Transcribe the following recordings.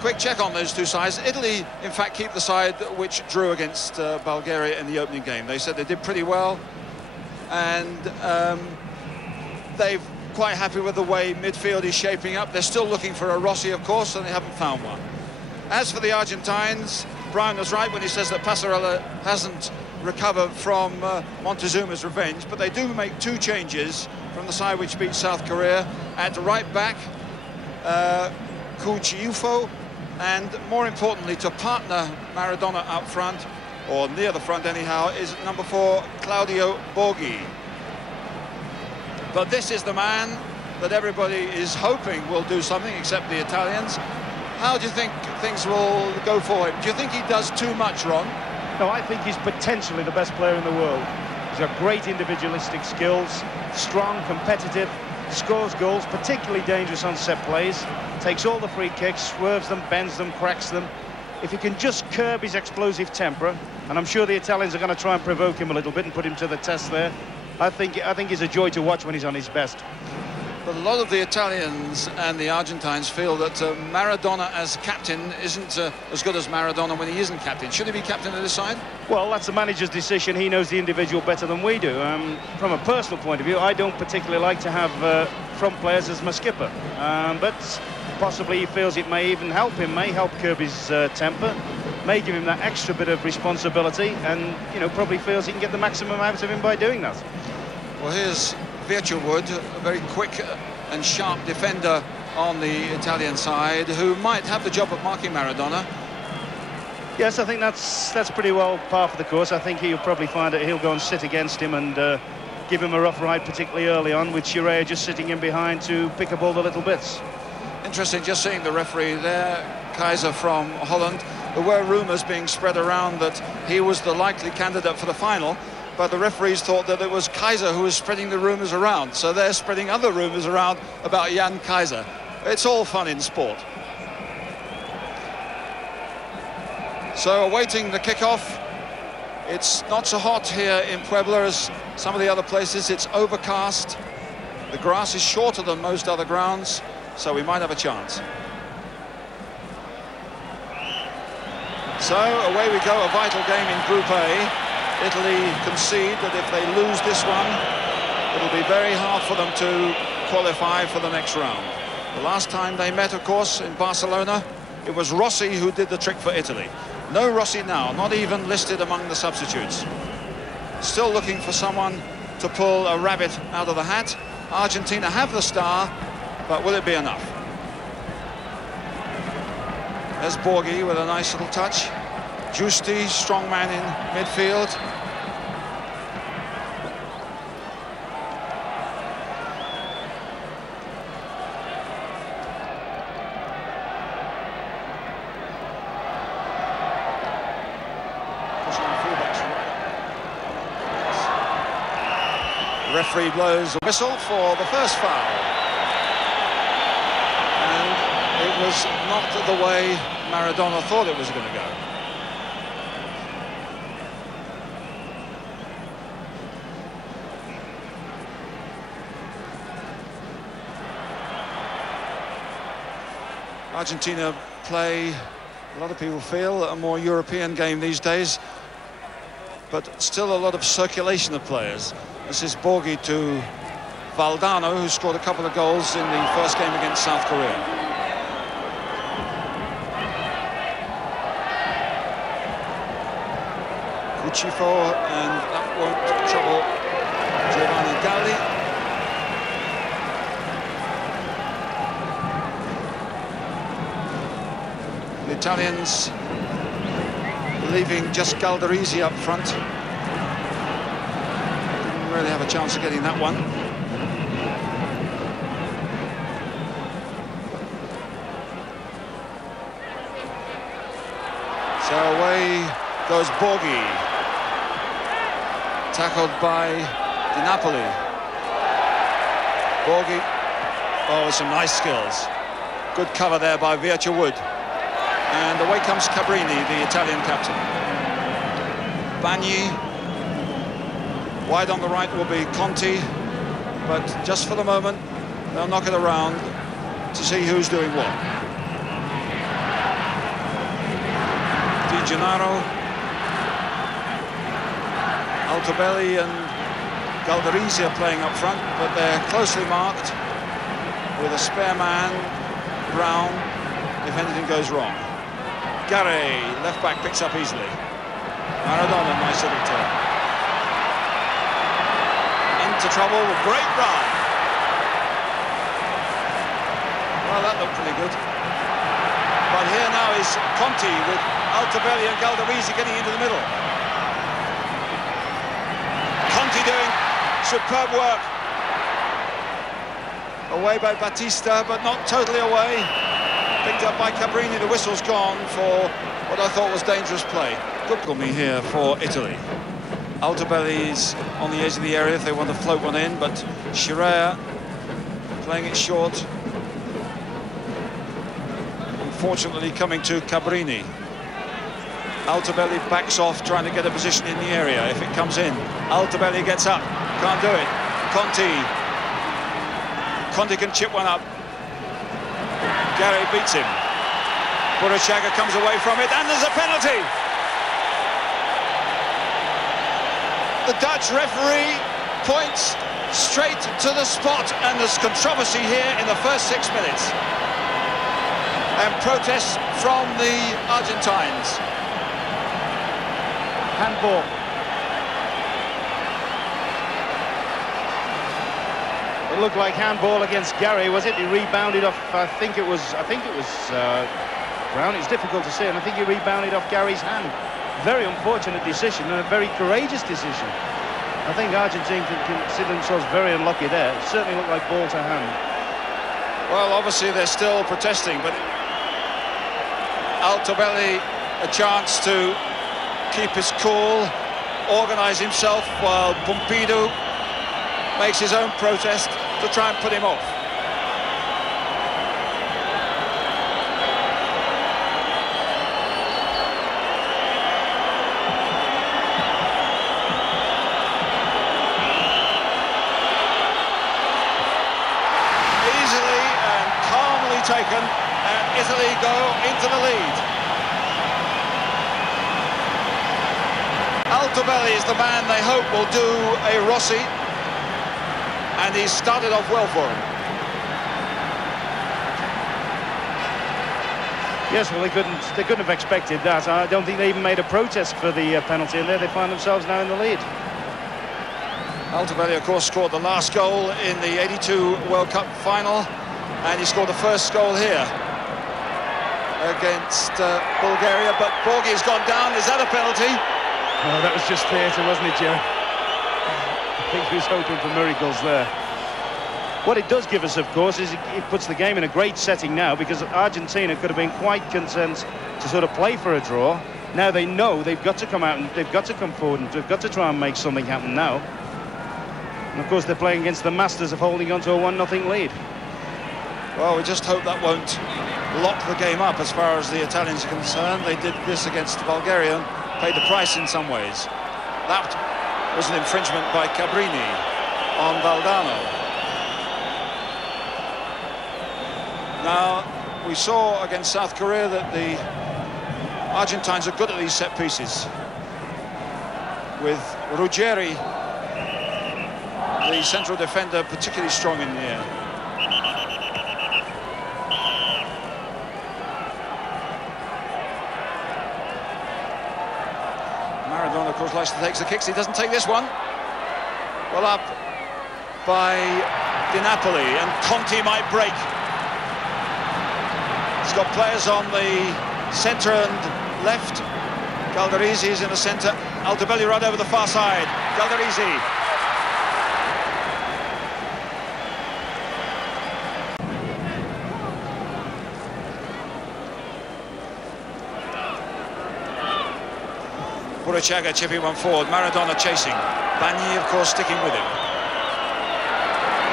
quick check on those two sides. Italy, in fact, keep the side which drew against Bulgaria in the opening game. They said they did pretty well, and they're quite happy with the way midfield is shaping up. They're still looking for a Rossi, of course, and they haven't found one. As for the Argentines, Brian was right when he says that Passarella hasn't recovered from Montezuma's revenge, but they do make two changes from the side which beat South Korea. At right back, Cucciufo, and more importantly, to partner Maradona up front, or near the front anyhow, is number 4, Claudio Borghi. But this is the man that everybody is hoping will do something, except the Italians. How do you think things will go for him? Do you think he does too much, Ron? No, I think he's potentially the best player in the world. He's got great individualistic skills, strong, competitive, scores goals, particularly dangerous on set plays, takes all the free kicks, swerves them, bends them, cracks them. If he can just curb his explosive temper, and I'm sure the Italians are going to try and provoke him a little bit and put him to the test there, I think he's a joy to watch when he's on his best. But a lot of the Italians and the Argentines feel that Maradona as captain isn't as good as Maradona when he isn't captain. Should he be captain of this side? Well, that's the manager's decision. He knows the individual better than we do. From a personal point of view, I don't particularly like to have front players as my skipper. But possibly he feels it may even help him, may help curb his temper, may give him that extra bit of responsibility, and, you know, probably feels he can get the maximum out of him by doing that. Well, here's Wood, a very quick and sharp defender on the Italian side, who might have the job of marking Maradona. Yes, I think that's pretty well par for the course. I think he'll probably find that he'll go and sit against him and give him a rough ride, particularly early on, with Chirea just sitting in behind to pick up all the little bits. Interesting just seeing the referee there, Kaiser from Holland. There were rumours being spread around that he was the likely candidate for the final, but the referees thought that it was Kaiser who was spreading the rumours around. So they're spreading other rumours around about Jan Kaiser. It's all fun in sport. So awaiting the kickoff. It's not so hot here in Puebla as some of the other places. It's overcast. The grass is shorter than most other grounds, so we might have a chance. So away we go, a vital game in Group A. Italy concede that if they lose this one, it'll be very hard for them to qualify for the next round. The last time they met, of course, in Barcelona, it was Rossi who did the trick for Italy. No Rossi now, not even listed among the substitutes. Still looking for someone to pull a rabbit out of the hat. Argentina have the star, but will it be enough? There's Borghi with a nice little touch. Giusti, strong man in midfield. Pushing the fullbacks. The referee blows a whistle for the first foul. And it was not the way Maradona thought it was going to go. Argentina play, a lot of people feel, a more European game these days, but still a lot of circulation of players. This is Borghi to Valdano, who scored a couple of goals in the first game against South Korea. Cucciufo, and that won't trouble Giovanni Galli. The Italians leaving just Galdarese up front. Didn't really have a chance of getting that one. So away goes Borghi. Tackled by Di Napoli. Borghi. Oh, some nice skills. Good cover there by Wood. And away comes Cabrini, the Italian captain. Bagni. Wide on the right will be Conti. But just for the moment, they'll knock it around to see who's doing what. Gennaro. Altobelli and Galdarese are playing up front, but they're closely marked with a spare man, Brown, if anything goes wrong. Gare, left back, picks up easily. Maradona, nice little turn. Into trouble, great run. Well, that looked pretty good. But here now is Conti with Altobelli and Galdarese getting into the middle. Conti doing superb work. Away by Battista, but not totally away. Picked up by Cabrini. The whistle's gone for what I thought was dangerous play. Good for me here for Italy. Altobelli's on the edge of the area if they want to float one in, but Scirea playing it short. Unfortunately coming to Cabrini. Altobelli backs off, trying to get a position in the area. If it comes in, Altobelli gets up, can't do it. Conti can chip one up. Gary beats him. Burachaga comes away from it, and there's a penalty. The Dutch referee points straight to the spot, and there's controversy here in the first 6 minutes. And protests from the Argentines. Handball. It looked like handball against Gary, was it? He rebounded off. I think it was Brown. It's difficult to say, and I think he rebounded off Gary's hand. Very unfortunate decision and a very courageous decision. I think Argentina can consider themselves very unlucky there. It certainly looked like ball to hand. Well, obviously they're still protesting, but Altobelli a chance to keep his cool, organise himself, while Pompidou makes his own protest to try and put him off. Easily and calmly taken, and Italy go into the lead. Altobelli is the man they hope will do a Rossi, and he's started off well for him. Yes, well, they couldn't have expected that. I don't think they even made a protest for the penalty, and there they find themselves now in the lead. Altobelli, of course, scored the last goal in the '82 World Cup final, and he scored the first goal here against Bulgaria, but Borghi's gone down. Is that a penalty? Oh, that was just theatre, wasn't it, Jerry? I think he was hoping for miracles there. What it does give us, of course, is it puts the game in a great setting now, because Argentina could have been quite content to sort of play for a draw. Now they know they've got to come out and they've got to come forward and they've got to try and make something happen now. And of course they're playing against the masters of holding on to a 1-0 lead. Well, we just hope that won't lock the game up as far as the Italians are concerned. They did this against Bulgaria, paid the price in some ways. That was an infringement by Cabrini on Valdano. Now, we saw against South Korea that the Argentines are good at these set pieces, with Ruggeri, the central defender, particularly strong in the air. Maradona, of course, likes to take the kicks. He doesn't take this one. Well up by Di Napoli, and Conti might break. He's got players on the centre and left. Galdarese is in the centre. Altobelli right over the far side. Galdarese. Burachaga chipping one forward. Maradona chasing. Bagni, of course, sticking with him.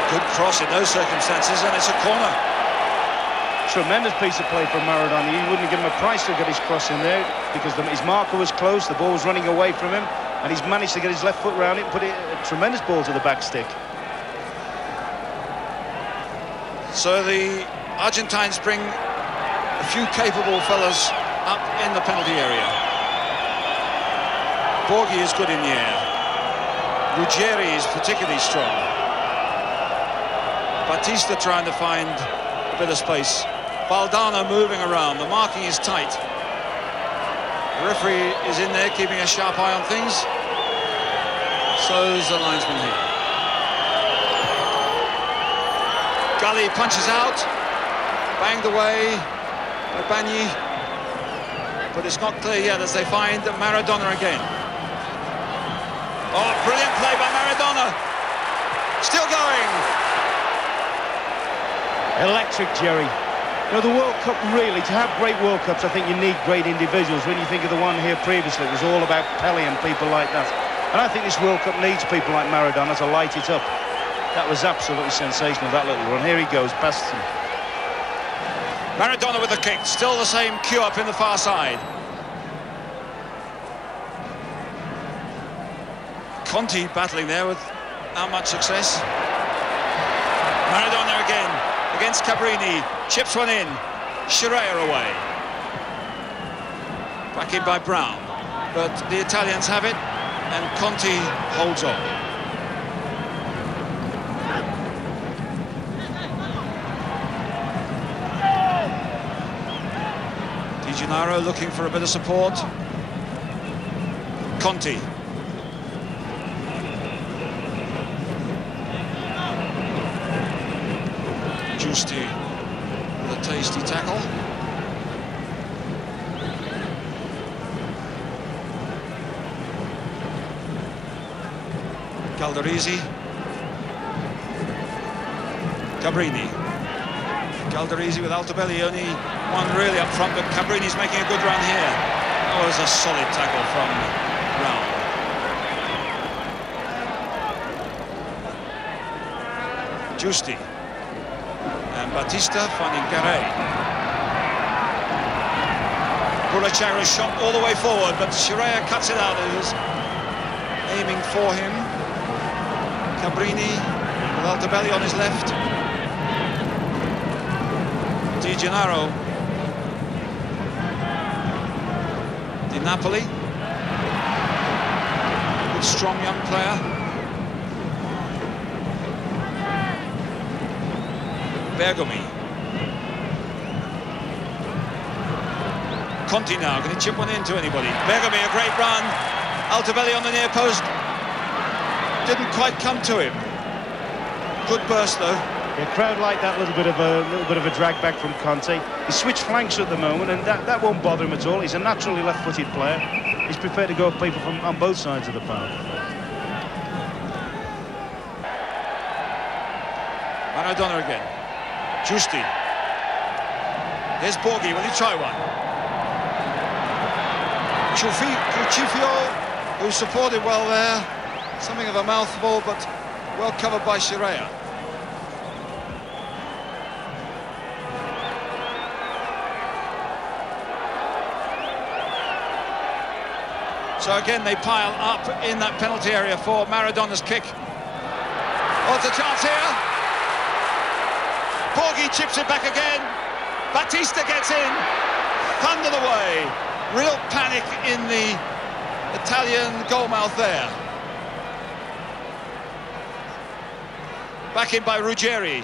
Good cross in those circumstances, and it's a corner. Tremendous piece of play from Maradona. He wouldn't give him a price to get his cross in there, because his marker was close, the ball was running away from him, and he's managed to get his left foot round it and put it a tremendous ball to the back stick. So the Argentines bring a few capable fellas up in the penalty area. Borghi is good in the air. Ruggeri is particularly strong. Battista trying to find a bit of space. Valdano moving around. The marking is tight. The referee is in there keeping a sharp eye on things. So's the linesman here. Gully punches out. Banged away by Bagni. But it's not clear yet as they find Maradona again. Oh, brilliant play by Maradona. Still going. Electric, Jerry. You know, the World Cup, really, to have great World Cups, I think you need great individuals. When you think of the one here previously, it was all about Pelé and people like that. And I think this World Cup needs people like Maradona to light it up. That was absolutely sensational, that little run. Here he goes, past him. Maradona with the kick, still the same queue up in the far side. Conti battling there without much success. Maradona again against Cabrini, chips one in. Scirea away. Back in by Brown, but the Italians have it, and Conti holds on. Di Gennaro looking for a bit of support. Conti. Giusti with a tasty tackle. Calderisi. Cabrini. Calderisi with Altobelli, only one really up front, but Cabrini's making a good run here. That was a solid tackle from Brown. Giusti. And Battista finding Garay. Burachara shot all the way forward, but Scirea cuts it out. It was aiming for him. Cabrini with Altobelli on his left. Di Gennaro. Di Napoli. Good strong young player. Bergomi. Conti now, can he chip one into anybody? Bergomi, a great run. Altobelli on the near post. Didn't quite come to him. Good burst though. The crowd like that little bit of a drag back from Conte. He switched flanks at the moment, and that won't bother him at all. He's a naturally left-footed player. He's prepared to go with people from on both sides of the park. Maradona again. Giusti. Here's Borghi, will he try one? Cucifio, who supported well there. Something of a mouthful, but well covered by Scirea. So again, they pile up in that penalty area for Maradona's kick. Oh, it's a chance here. Borghi chips it back again. Battista gets in. Thundered away. Real panic in the Italian goalmouth there. Back in by Ruggeri.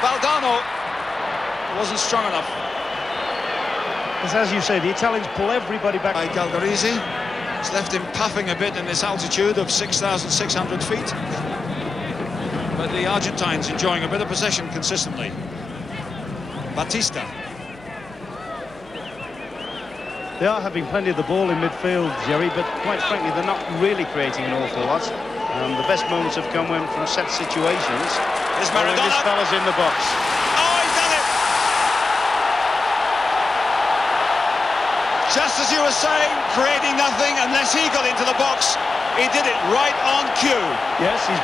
Valdano wasn't strong enough. As you say, the Italians pull everybody back. By Calderisi. It's left him puffing a bit in this altitude of 6,600 feet. But the Argentines enjoying a bit of possession consistently. Battista. They are having plenty of the ball in midfield, Jerry, but quite frankly, they're not really creating an awful lot. The best moments have come when from set situations. There's Maradona. This fella's in the box. Oh, he's done it! Just as you were saying, creating nothing unless he got into the box. He did it right on cue. Yes, he's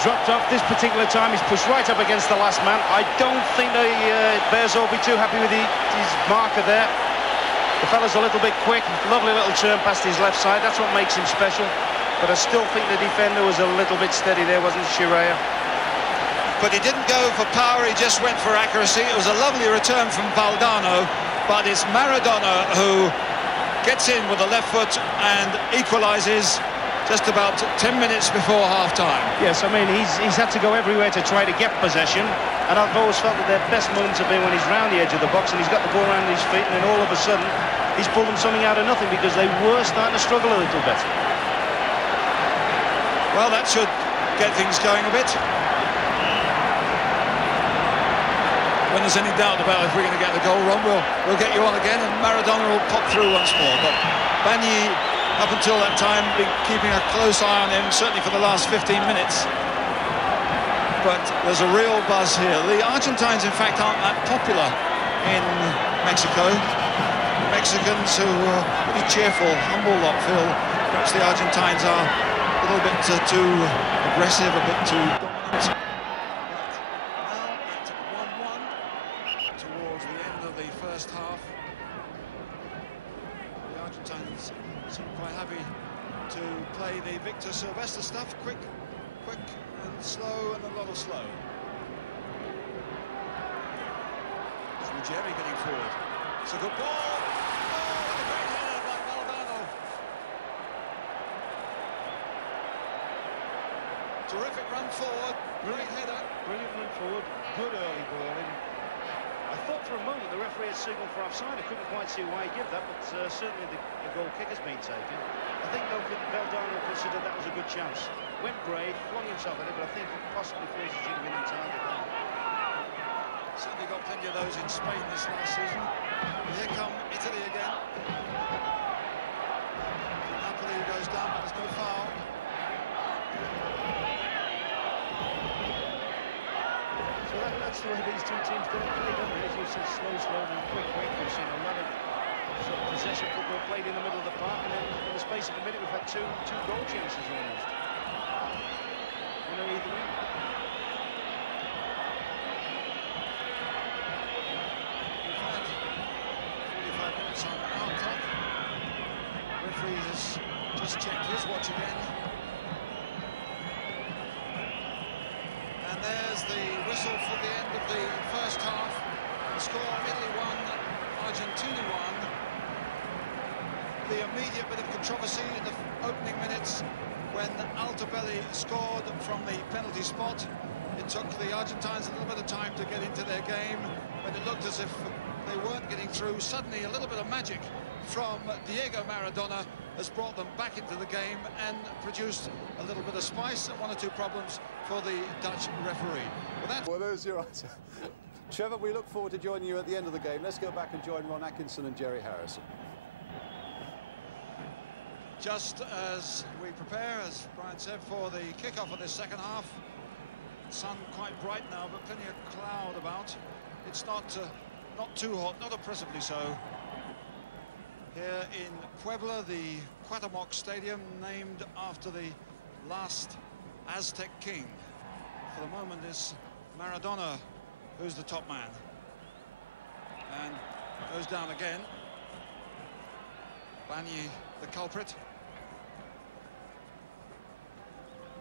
dropped off this particular time. He's pushed right up against the last man. I don't think the Bears will be too happy with his marker there. The fella's a little bit quick. Lovely little turn past his left side. That's what makes him special. But I still think the defender was a little bit steady there, wasn't Scirea? But he didn't go for power, he just went for accuracy. It was a lovely return from Valdano, but it's Maradona who gets in with the left foot and equalises just about 10 minutes before half-time. Yes, I mean, he's had to go everywhere to try to get possession, and I've always felt that their best moments have been when he's round the edge of the box and he's got the ball around his feet, and then all of a sudden he's pulled them something out of nothing, because they were starting to struggle a little bit. Well, that should get things going a bit. When there's any doubt about if we're going to get the goal, Ron, we'll get you on again, and Maradona will pop through once more. But Bagni, up until that time, been keeping a close eye on him, certainly for the last 15 minutes. But there's a real buzz here. The Argentines, in fact, aren't that popular in Mexico. Mexicans who are pretty cheerful, humble lot, feel perhaps the Argentines are a little bit too aggressive, a bit too dominant. Towards the end of the first half, the Argentines seem quite happy to play the Victor Sylvester stuff, quick and slow, and a lot of slow. It's Ruggieri getting forward. It's a good ball. Oh, a great header by Valdano. Terrific run forward, great header. Brilliant run forward, good early ball in. I thought for a moment the referee had signalled for offside. I couldn't quite see why he gave that, but certainly the goal kick has been taken. I think though Valdano considered that was a good chance. Went brave, flung himself at it, but I think he possibly feels he should have been on target. Certainly got plenty of those in Spain this last season. And here come Italy again. Napoli goes down, but there's no foul. So that's the way these two teams don't play, don't they? As you said, slow, and quick. We've seen a lot of sort of possession football played in the middle of the park, and then in the space of a minute we've had two goal chances almost. You know, either way. We've had 45 minutes on our clock. Referee has just checked his watch again. And there's the whistle for the end of the first half. The score, Italy 1, Argentina 1. The immediate bit of controversy in the opening minutes when Altobelli scored from the penalty spot. It took the Argentines a little bit of time to get into their game. When it looked as if they weren't getting through, suddenly a little bit of magic from Diego Maradona has brought them back into the game and produced a little bit of spice and one or two problems for the Dutch referee. Well, there's your answer. Trevor, we look forward to joining you at the end of the game. Let's go back and join Ron Atkinson and Jerry Harrison. Just as we prepare, as Brian said, for the kick-off of this second half. Sun quite bright now, but plenty of cloud about. It's not too hot, not oppressively so. Here in Puebla, the Cuauhtémoc Stadium, named after the last Aztec king. For the moment, it's Maradona who's the top man. And goes down again. Bagni, the culprit.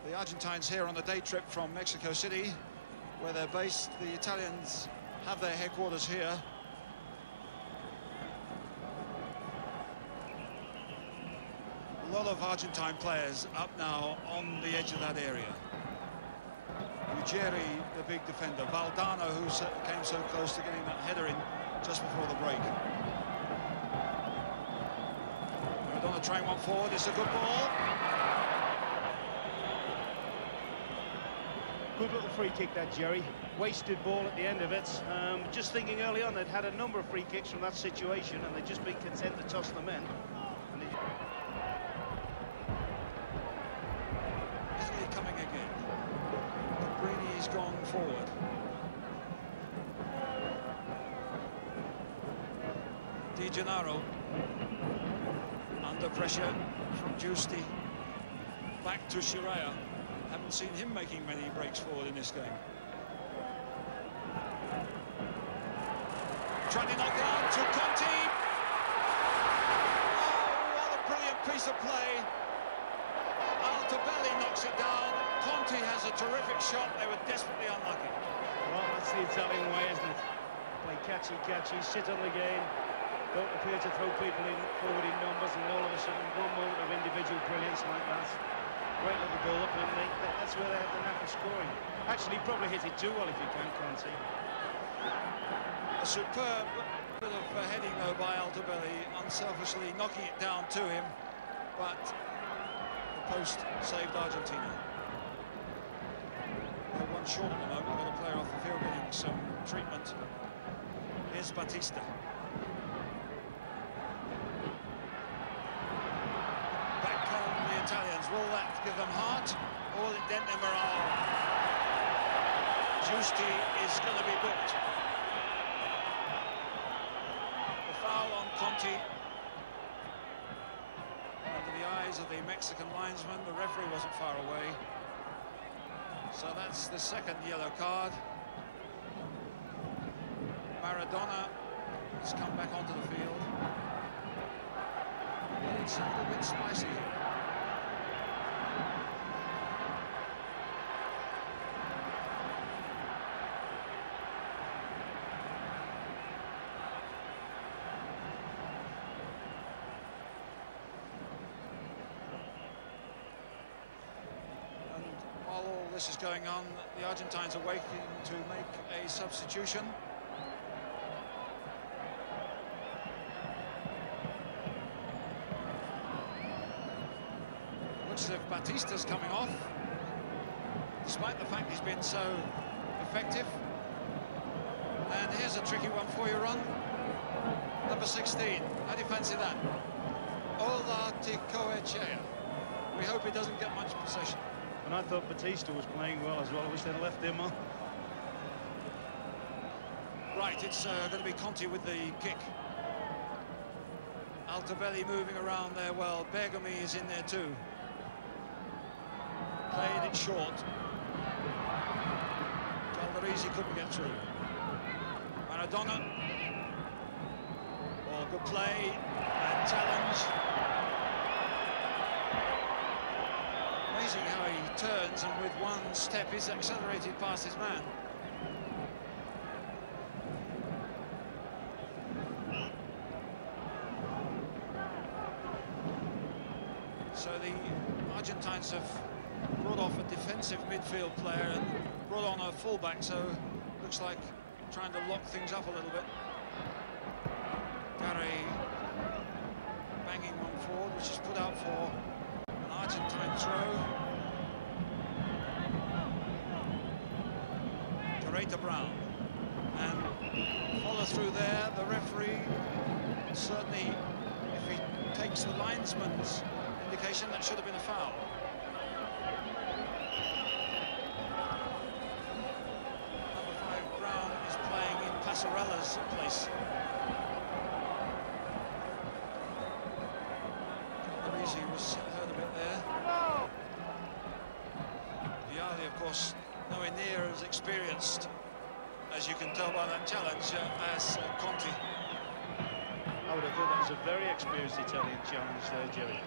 The Argentines here on a day trip from Mexico City, where they're based. The Italians have their headquarters here. A lot of Argentine players up now on the edge of that area. Ruggieri, the big defender. Valdano, who came so close to getting that header in just before the break. Maradona trying one forward. It's a good ball. Good little free kick that, Jerry. Wasted ball at the end of it. Just thinking early on, they'd had a number of free kicks from that situation, and they'd just been content to toss them in. Italy coming again. Cabrini's gone forward. Di Gennaro under pressure from Giusti. Back to Shiraya. Haven't seen him making many breaks forward in this game. Trying to knock down to Conti. Oh, what a brilliant piece of play. Altobelli knocks it down. Conti has a terrific shot. They were desperately unlucky. Well, that's the Italian way, isn't it? Play catchy, sit on the game. Don't appear easy to throw people forward in numbers, and all of a sudden one moment of individual brilliance like that. Great little build-up, and that's where they have the knack of scoring. Actually, probably hit it too well if you can, Conte. A superb bit of heading though by Altobelli, unselfishly knocking it down to him, but the post saved Argentina. They're one short at the moment. They've got a player off the field getting some treatment. Here's Batista. Back on the Italians. Will that give them heart, or will it dent their morale? Giusti is going to be booked. The foul on Conti. Under the eyes of the Mexican linesman, the referee wasn't far away. So that's the second yellow card. Maradona has come back onto the field. But it's a little bit spicy here. While all this is going on, the Argentines are waiting to make a substitution. Looks as if Batista's coming off, despite the fact he's been so effective. And here's a tricky one for you, Ron. Number 16. How do you fancy that? Olaticoechea. We hope he doesn't get much possession. And I thought Batista was playing well as well. I wish they'd left him on. Right, it's going to be Conti with the kick. Altobelli moving around there well. Bergomi is in there too. Playing it short. Calderisi couldn't get through. Maradona. Oh, good play. And challenge. Amazing how he turns, and with one step he's accelerated past his man. So the Argentines have brought off a defensive midfield player and brought on a fullback, so looks like trying to lock things up a little bit. Gary banging one forward, which is put out for an Argentine throw. Careta Brown, and follow through there. The referee certainly, if he takes the linesman's indication, that should have been a foul. Number 5 Brown is playing in Passarella's place. Calderisi was hurt a bit there. Vialli, of course, nowhere near as experienced, as you can tell by that challenge, as Conti. I would have thought that was a very experienced Italian challenge there, Jerry.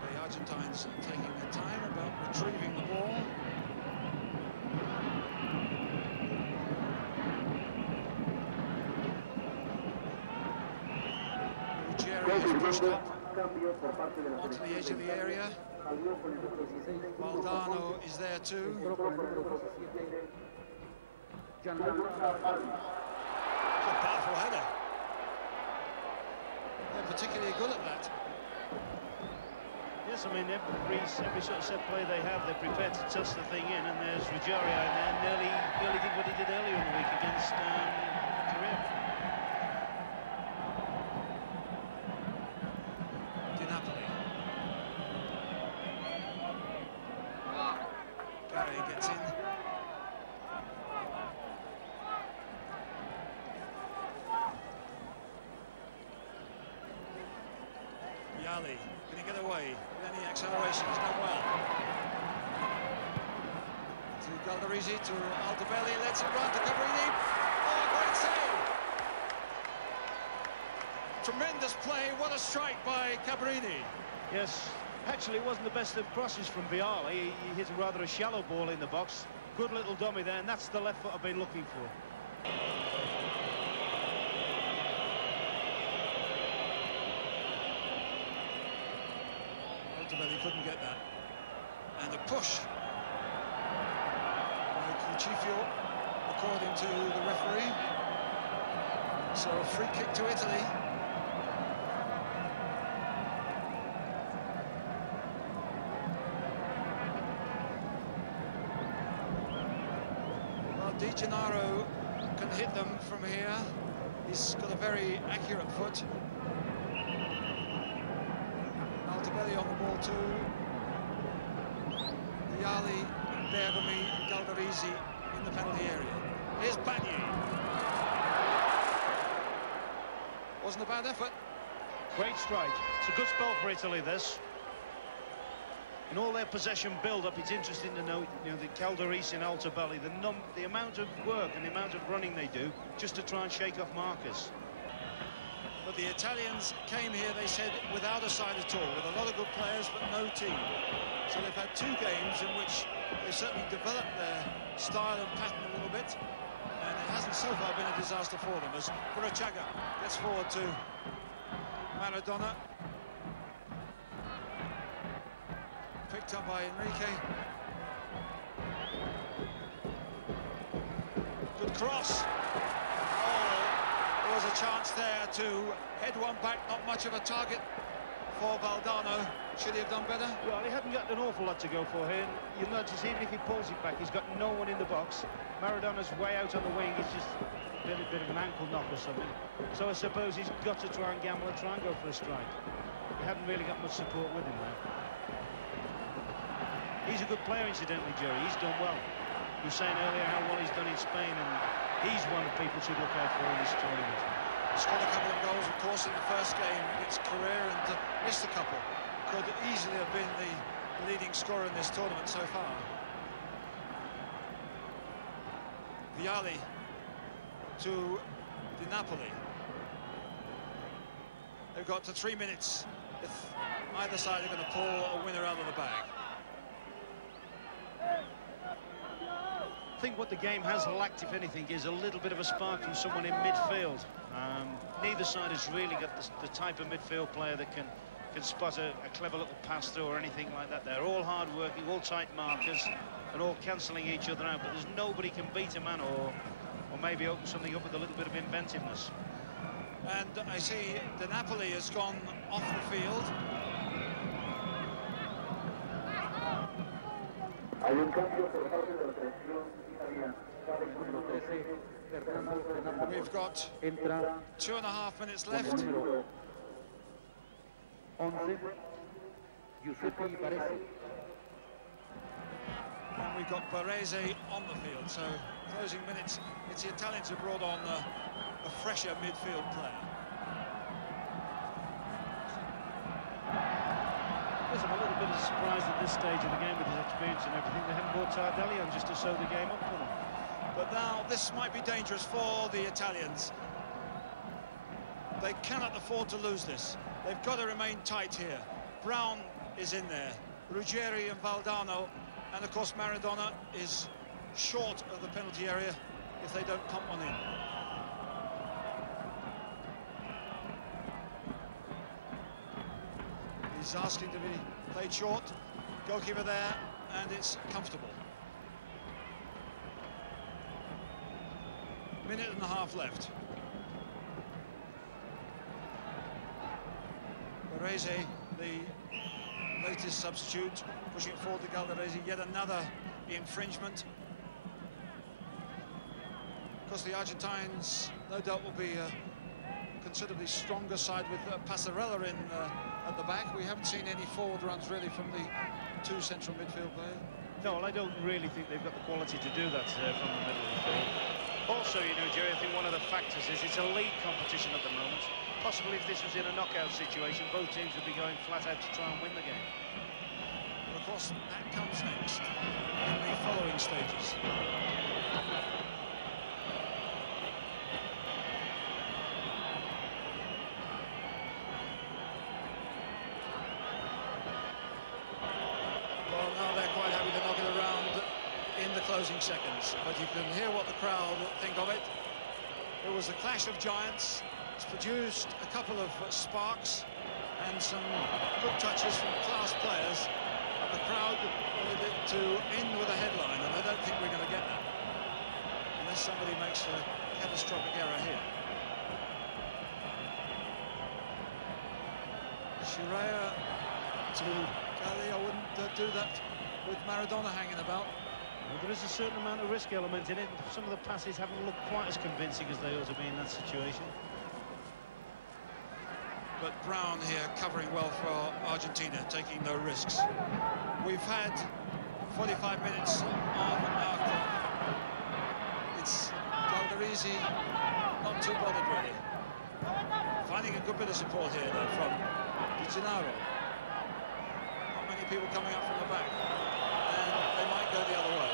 The Argentines are taking their time about retrieving the ball. Ruggieri is pushed up onto the edge of the area. Valdano is there too. It's a powerful header. They're particularly good at that. Yes, I mean, every sort of set play they have, they're prepared to toss the thing in, and there's Ruggieri, and nearly did what he did earlier in the week against Korea. Gets in. Vialli, can he get away with any acceleration? He's done well. To Calderisi, to Altobelli, lets it run to Cabrini. Oh, great save! Tremendous play, what a strike by Cabrini. Yes. Actually, it wasn't the best of crosses from Vialli. He hit rather a shallow ball in the box. Good little dummy there, and that's the left foot I've been looking for. He couldn't get that. And a push by Cucifio, according to the referee. So a free kick to Italy. Well, Di Gennaro can hit them from here. He's got a very accurate foot. Altobelli on the ball too. Vialli, Bergomi, Galdarese in the penalty area. Here's Bagni. Wasn't a bad effort. Great strike. It's a good spell for Italy, this. In all their possession build-up, it's interesting to note, you know, the Calderisi and Altobelli, the amount of work and the amount of running they do just to try and shake off markers. But the Italians came here, they said, without a side at all, with a lot of good players but no team. So they've had 2 games in which they've certainly developed their style and pattern a little bit, and it hasn't so far been a disaster for them, as Burachaga gets forward to Maradona. Picked up by Enrique. Good cross. There was a chance there to head one back, not much of a target for Valdano. Should he have done better? Well, he hadn't got an awful lot to go for here. You'll notice even if he pulls it back, he's got no one in the box. Maradona's way out on the wing. It's just a bit of an ankle knock or something. So I suppose he's got to try and gamble and try and go for a strike. He hadn't really got much support with him there. He's a good player, incidentally, Jerry. He's done well. You were saying earlier how well he's done in Spain, and he's one people should look out for in this tournament. Scored a couple of goals, of course, in the first game against Korea, and missed a couple. Could easily have been the leading scorer in this tournament so far. Vialli to Di Napoli. They've got to 3 minutes if either side are going to pull a winner out of the bag. I think what the game has lacked, if anything, is a little bit of a spark from someone in midfield. Neither side has really got the type of midfield player that can spot a clever little pass through or anything like that. They're all hard-working, all tight markers, and all cancelling each other out. But there's nobody can beat a man or maybe open something up with a little bit of inventiveness. And I see Di Napoli has gone off the field. We've got 2.5 minutes left. And we've got Baresi on the field, so closing minutes. It's the Italians who brought on a fresher midfield player. I'm a little bit surprised at this stage of the game with his experience and everything. They haven't brought Tardelli on just to sew the game up for them. But now this might be dangerous for the Italians. They cannot afford to lose this. They've got to remain tight here. Brown is in there, Ruggeri and Valdano, and of course Maradona is short of the penalty area if they don't pump one in. He's asking to be played short. Goalkeeper there, and it's comfortable. Minute and a half left. Baresi, the latest substitute, pushing it forward to Galdarese. Yet another infringement. Of course, the Argentines, no doubt, will be a considerably stronger side with Passarella in at the back. We haven't seen any forward runs really from the 2 central midfield players. No, well, I don't really think they've got the quality to do that from the middle of the field. Also, you know, Jerry, I think one of the factors is it's a league competition at the moment. Possibly if this was in a knockout situation, both teams would be going flat out to try and win the game. Well, of course, that comes next in the following stages. closing seconds, but you can hear what the crowd think of it. It was a clash of giants. It's produced a couple of sparks and some good touches from class players. But the crowd wanted it to end with a headline, and I don't think we're going to get that unless somebody makes a catastrophic error here. Shiraya to Gali. I wouldn't do that with Maradona hanging about. Well, there is a certain amount of risk element in it. Some of the passes haven't looked quite as convincing as they ought to be in that situation. But Brown here covering well for Argentina, taking no risks. We've had 45 minutes on our clock. It's Galdarese not too bothered really. Finding a good bit of support here though from Di Gennaro. Not many people coming up from the back, and they might go the other way.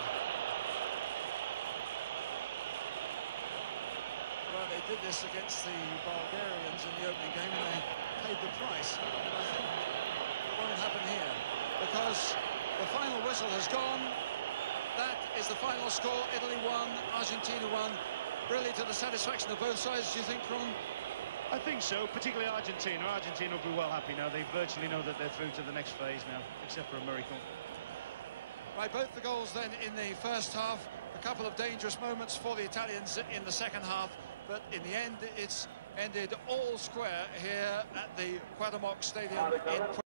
Well, they did this against the Bulgarians in the opening game and they paid the price. But I think it won't happen here because the final whistle has gone. That is the final score. Italy won, Argentina won. Really to the satisfaction of both sides, do you think, Ron? I think so, particularly Argentina. Argentina will be well happy now. They virtually know that they're through to the next phase now, except for a miracle. Right, both the goals then in the first half. A couple of dangerous moments for the Italians in the second half, but in the end, it's ended all square here at the Cuauhtémoc Stadium in